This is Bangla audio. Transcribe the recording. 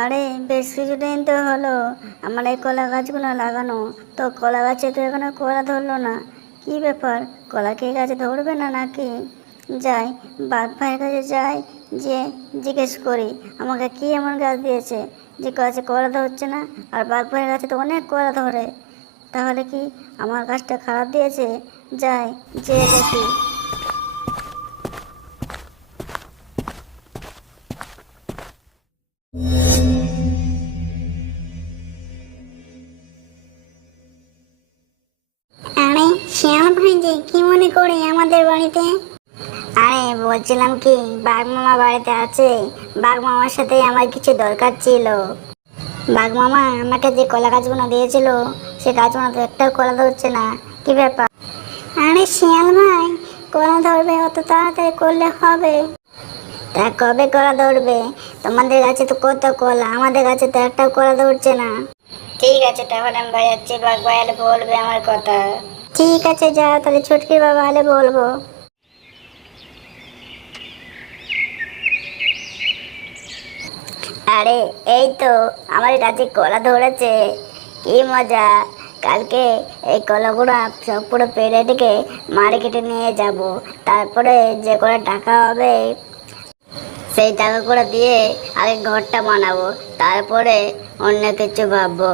আরে, বেশ কিছুদিন তো হলো আমার এই কলা গাছগুলো লাগানো। তো কলা গাছে তো এখনও কলা ধরলো না। কি ব্যাপার, কলা কি গাছে ধরবে না নাকি? যাই বাঘ ভাইয়ের কাছে যাই, যে জিজ্ঞেস করি, আমাকে কি এমন গাছ দিয়েছে যে গাছে কলা ধরছে না? আর বাঘ ভাইয়ের গাছে তো অনেক কলা ধরে। তাহলে কি আমার গাছটা খারাপ দিয়েছে? যাই যে দেখি। কি মনে করে আমাদের বাড়িতে? আরে, বলছিলাম কি বাঘ মামা বাড়িতে আছে। বাঘ মামার সাথে আমার কিছু দরকার ছিল। বাঘ মামা আমাকে যে কলা গাছগুলো দিয়েছিল, সে গাছগুলো তো একটাও কলা ধরছে না। কি ব্যাপার? আরে শিয়াল ভাই, কলা ধরবে, অত তাড়াতাড়ি করলে হবে। তা কবে কলা ধরবে? তোমাদের কাছে তো কত কলা, আমাদের কাছে তো একটাও কলা ধরছে না। ঠিক আছে তাহলে আমি বাড়ি যাচ্ছি বাঘ ভাই এলে বলবে আমার কথা। ঠিক আছে যা তাহলে ছুটকির বাবা হলে বলব। আরে, এই তো, আমার কাছে কলা ধরেছে। কি মজা, কালকে এই কলাগুলো সব পুরো পেরে থেকে মার্কেটে নিয়ে যাব। তারপরে যে করে টাকা হবে, সেই টাকা করে দিয়ে আগে ঘরটা বানাবো, তারপরে অন্য কিছু ভাববো।